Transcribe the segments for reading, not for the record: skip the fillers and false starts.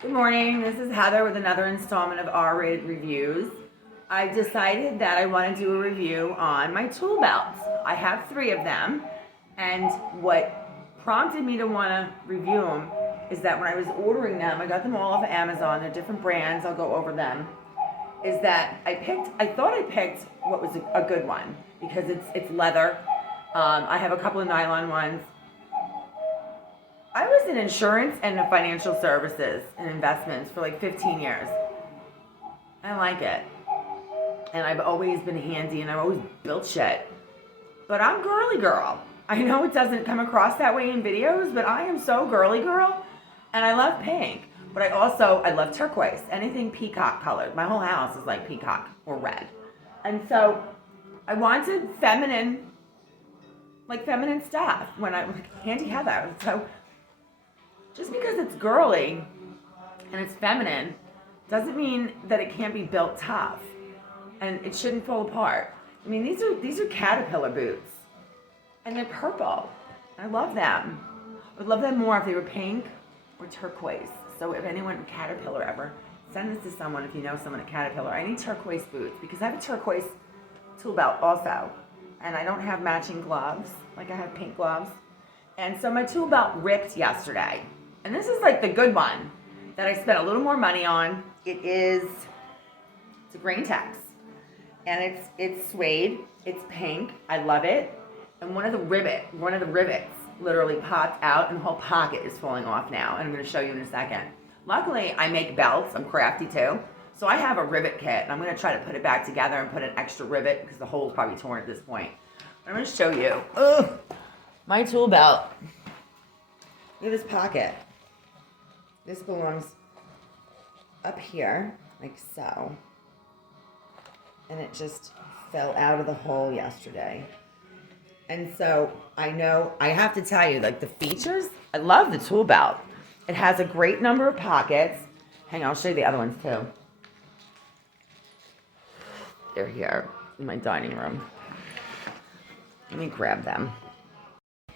Good morning, this is Heather with another installment of R-Rated Reviews. I decided that I want to do a review on my tool belts. I have 3 of them, and what prompted me to want to review them is that when I was ordering them, I got them all off of Amazon, they're different brands, I'll go over them, is that I thought I picked what was a good one, because it's leather. I have a couple of nylon ones. I was in insurance and financial services and investments for like 15 years. I like it. And I've always been handy and I've always built shit. But I'm girly girl. I know it doesn't come across that way in videos, but I am so girly girl. And I love pink. But I love turquoise. Anything peacock colored. My whole house is like peacock or red. And so I wanted feminine stuff when I was handy Heather. So just because it's girly and it's feminine doesn't mean that it can't be built tough and it shouldn't fall apart. I mean, these are caterpillar boots and they're purple. I love them. I would love them more if they were pink or turquoise. So if anyone at Caterpillar ever, send this to someone if you know someone at Caterpillar. I need turquoise boots because I have a turquoise tool belt also. And I don't have matching gloves like I have pink gloves. And so my tool belt ripped yesterday. And this is like the good one that I spent a little more money on. It's a Graintex. And it's suede, it's pink, I love it. And one of the rivets literally popped out and the whole pocket is falling off now. And I'm gonna show you in a second. Luckily, I make belts, I'm crafty too. So I have a rivet kit and I'm gonna try to put it back together and put an extra rivet because the hole's probably torn at this point. But I'm gonna show you, my tool belt. Look at this pocket. This belongs up here, like so. And it just fell out of the hole yesterday. And so I know, I have to tell you, like the features, I love the tool belt. It has a great number of pockets. Hang on, I'll show you the other ones too. They're here in my dining room. Let me grab them.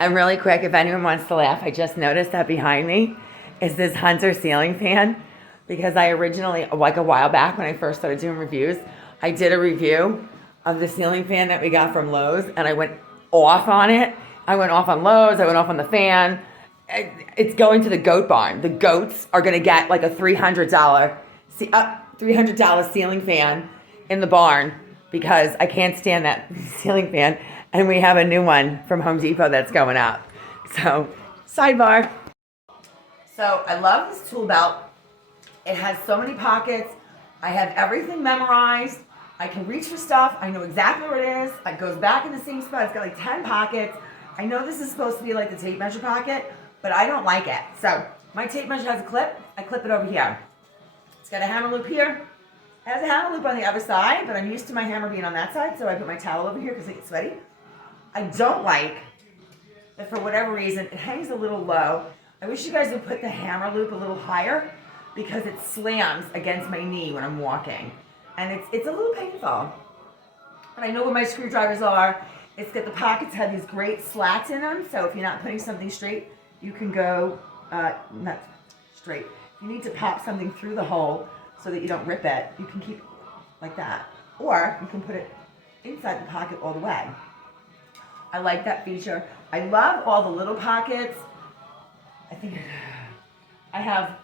And really quick, if anyone wants to laugh, I just noticed that behind me is this Hunter ceiling fan, because I originally, like a while back when I first started doing reviews, I did a review of the ceiling fan that we got from Lowe's and I went off on it. I went off on Lowe's, I went off on the fan. It's going to the goat barn. The goats are gonna get like a $300 ceiling fan in the barn because I can't stand that ceiling fan. And we have a new one from Home Depot that's going up. So, sidebar. So, I love this tool belt. It has so many pockets. I have everything memorized. I can reach for stuff. I know exactly where it is. It goes back in the same spot. It's got like 10 pockets. I know this is supposed to be like the tape measure pocket, but I don't like it. So, my tape measure has a clip. I clip it over here. It's got a hammer loop here. It has a hammer loop on the other side, but I'm used to my hammer being on that side, so I put my towel over here because I get sweaty. I don't like that for whatever reason, it hangs a little low. I wish you guys would put the hammer loop a little higher because it slams against my knee when I'm walking. And it's a little painful. And I know where my screwdrivers are. It's got the pockets have these great slats in them, so if you're not putting something straight, you can go, not straight. If you need to pop something through the hole so that you don't rip it, you can keep it like that. Or you can put it inside the pocket all the way. I like that feature. I love all the little pockets. I have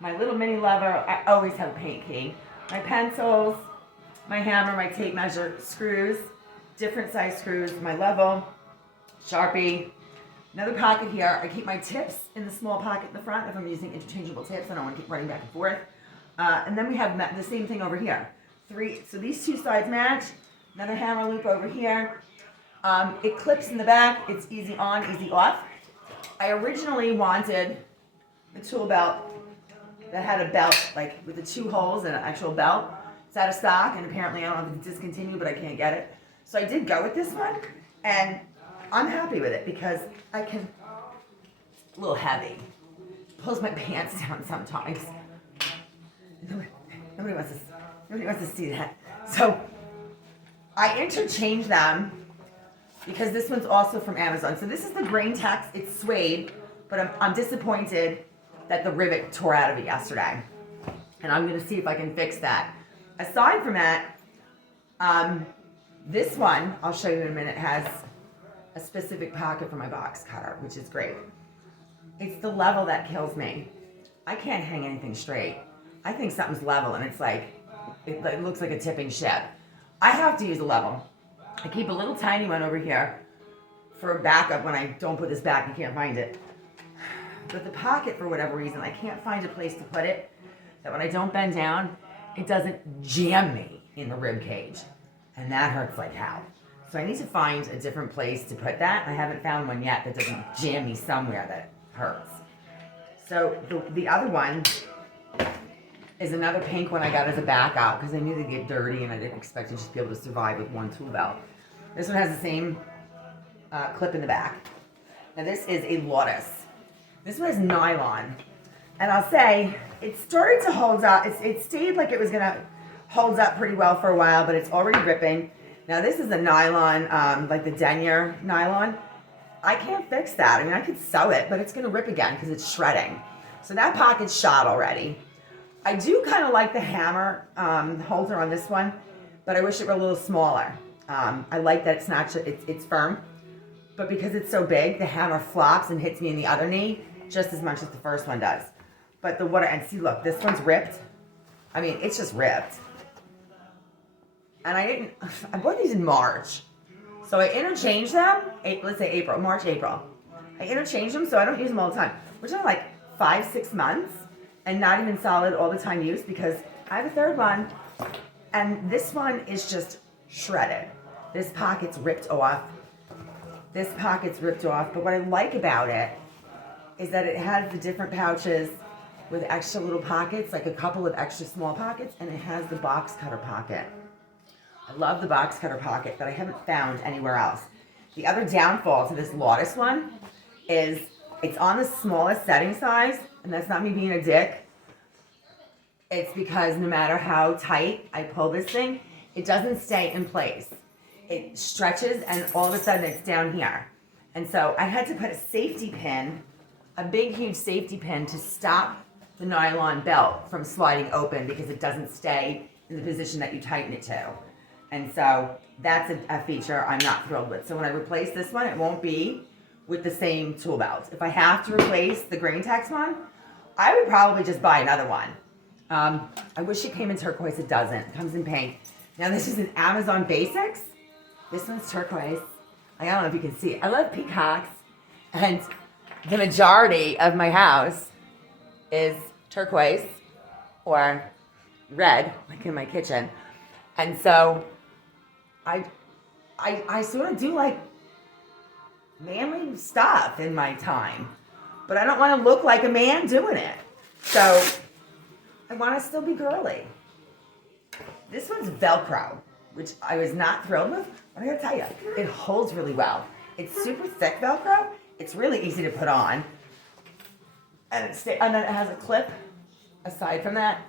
my little mini lever. I always have a paint key. My pencils, my hammer, my tape measure, screws, different size screws, my level, Sharpie. Another pocket here. I keep my tips in the small pocket in the front if I'm using interchangeable tips. I don't want to keep running back and forth. And then we have the same thing over here. 3. So these 2 sides match. Another hammer loop over here. It clips in the back. It's easy on, easy off. I originally wanted a tool belt that had a belt, like with the 2 holes and an actual belt. It's out of stock, and apparently I don't know if it's discontinued, but I can't get it. So I did go with this one, and I'm happy with it because I can, it's a little heavy. Pulls my pants down sometimes. Nobody wants to see that. So I interchange them because this one's also from Amazon. So this is the Grain-tex. It's suede, but I'm disappointed that the rivet tore out of it yesterday. And I'm gonna see if I can fix that. Aside from that, this one, I'll show you in a minute, has a specific pocket for my box cutter, which is great. It's the level that kills me. I can't hang anything straight. I think something's level and it's like, it looks like a tipping ship. I have to use a level. I keep a little tiny one over here for a backup when I don't put this back and can't find it. But the pocket, for whatever reason, I can't find a place to put it, that when I don't bend down, it doesn't jam me in the rib cage. And that hurts like hell. So I need to find a different place to put that. I haven't found one yet that doesn't jam me somewhere that hurts. So the other one is another pink one I got as a backup because I knew they'd get dirty and I didn't expect to just be able to survive with one tool belt. This one has the same clip in the back. Now this is a Lotus. This one is nylon. And I'll say, it started to hold up. It stayed like it was gonna hold up pretty well for a while, but it's already ripping. Now this is a nylon, like the denier nylon. I can't fix that. I mean, I could sew it, but it's gonna rip again because it's shredding. So that pocket's shot already. I do kind of like the hammer holder on this one, but I wish it were a little smaller. I like that it's not, it's firm, but because it's so big, the hammer flops and hits me in the other knee just as much as the first one does. But and see, look, this one's ripped. I mean, it's just ripped. And I bought these in March. So I interchanged them, let's say March, April. I interchanged them so I don't use them all the time, which are like 5-6 months and not even solid all the time use because I have a third one and this one is just shredded. This pocket's ripped off. This pocket's ripped off, but what I like about it is that it has the different pouches with extra little pockets, like a couple of extra small pockets, and it has the box cutter pocket. I love the box cutter pocket that I haven't found anywhere else. The other downfall to this Lautus one is it's on the smallest setting size, and that's not me being a dick. It's because no matter how tight I pull this thing, it doesn't stay in place. It stretches and all of a sudden it's down here. And so I had to put a safety pin, a big huge safety pin to stop the nylon belt from sliding open because it doesn't stay in the position that you tighten it to. And so that's a feature I'm not thrilled with. So when I replace this one, it won't be with the same tool belt. If I have to replace the Graintex one, I would probably just buy another one. I wish it came in turquoise, it doesn't. It comes in pink. Now this is an Amazon Basics. This one's turquoise. I don't know if you can see it. I love peacocks. And the majority of my house is turquoise or red, like in my kitchen. And so I sort of do like manly stuff in my time, but I don't want to look like a man doing it. So I want to still be girly. This one's Velcro, which I was not thrilled with, but I gotta tell you, it holds really well. It's super thick Velcro. It's really easy to put on. And then it has a clip, aside from that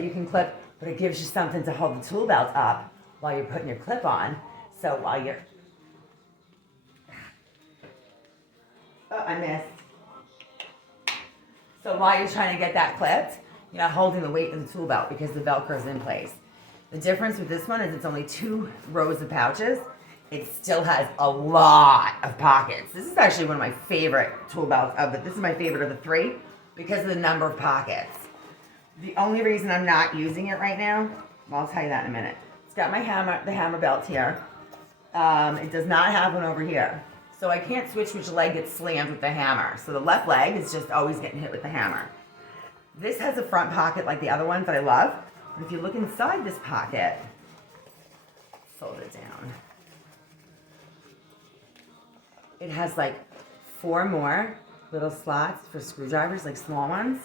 you can clip, but it gives you something to hold the tool belt up while you're putting your clip on. So while you're, oh, I missed. So while you're trying to get that clipped, you're not holding the weight of the tool belt because the Velcro is in place. The difference with this one is it's only 2 rows of pouches. It still has a lot of pockets. This is actually one of my favorite tool belts this is my favorite of the 3 because of the number of pockets. The only reason I'm not using it right now, well, I'll tell you that in a minute. It's got the hammer belt here. It does not have one over here. So I can't switch which leg gets slammed with the hammer. So the left leg is just always getting hit with the hammer. This has a front pocket like the other ones that I love. But if you look inside this pocket, fold it down. It has like 4 more little slots for screwdrivers, like small ones,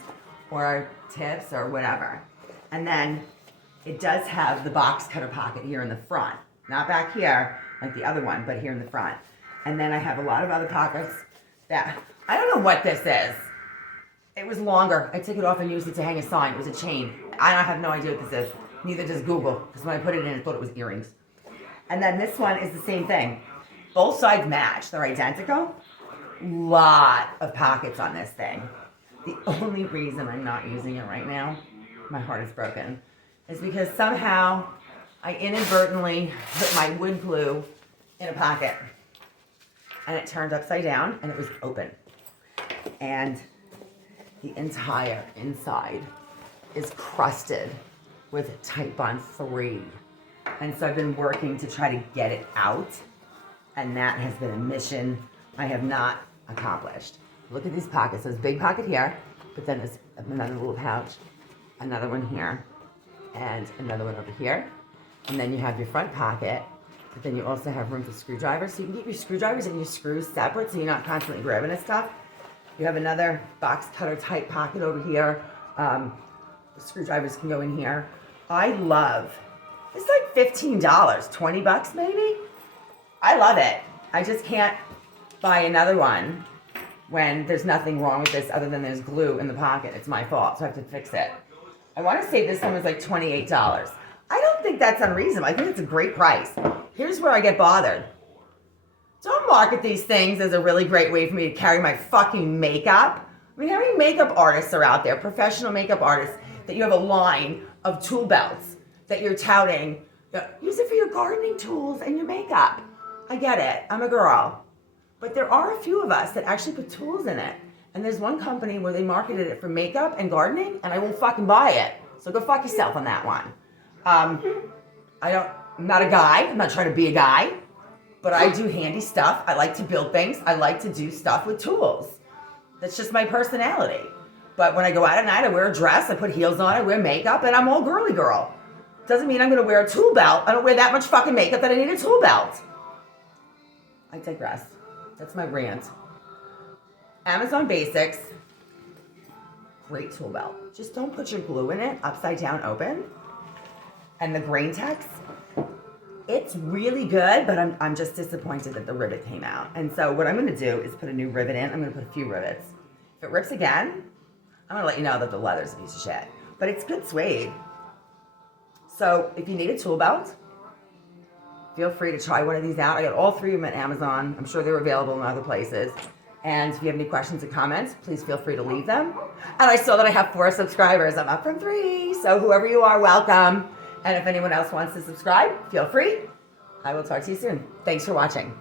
or tips or whatever. And then it does have the box cutter pocket here in the front. Not back here like the other one, but here in the front. And then I have a lot of other pockets that, I don't know what this is. It was longer. I took it off and used it to hang a sign. It was a chain. I have no idea what this is. Neither does Google, because when I put it in, I thought it was earrings. And then this one is the same thing. Both sides match. They're identical. Lot of pockets on this thing. The only reason I'm not using it right now, my heart is broken, is because somehow I inadvertently put my wood glue in a pocket. And it turned upside down and it was open. And the entire inside is crusted with Type Bond 3. And so I've been working to try to get it out. And that has been a mission I have not accomplished. Look at these pockets. There's a big pocket here, but then there's another little pouch, another one here, and another one over here. And then you have your front pocket, but then you also have room for screwdrivers. So you can get your screwdrivers and your screws separate so you're not constantly grabbing at stuff. You have another box cutter type pocket over here. The screwdrivers can go in here. I love, it's like $15, 20 bucks maybe. I love it. I just can't buy another one when there's nothing wrong with this other than there's glue in the pocket. It's my fault, so I have to fix it. I want to say this one was like $28. I don't think that's unreasonable. I think it's a great price. Here's where I get bothered. Don't market these things as a really great way for me to carry my fucking makeup. I mean, how many makeup artists are out there, professional makeup artists, that you have a line of tool belts that you're touting? Use it for your gardening tools and your makeup. I get it. I'm a girl. But there are a few of us that actually put tools in it. And there's one company where they marketed it for makeup and gardening, and I won't fucking buy it. So go fuck yourself on that one. I'm not a guy. I'm not trying to be a guy. But I do handy stuff. I like to build things. I like to do stuff with tools. That's just my personality. But when I go out at night, I wear a dress, I put heels on, I wear makeup, and I'm all girly girl. Doesn't mean I'm going to wear a tool belt. I don't wear that much fucking makeup that I need a tool belt. I digress. That's my rant. Amazon Basics. Great tool belt. Just don't put your glue in it upside down open. And the Graintex. It's really good, but I'm just disappointed that the rivet came out. And so what I'm going to do is put a new rivet in. I'm going to put a few rivets. If it rips again, I'm going to let you know that the leather's a piece of shit. But it's good suede. So if you need a tool belt, feel free to try one of these out. I got all three of them at Amazon. I'm sure they're available in other places. And if you have any questions or comments, please feel free to leave them. And I saw that I have 4 subscribers. I'm up from 3. So whoever you are, welcome. And if anyone else wants to subscribe, feel free. I will talk to you soon. Thanks for watching.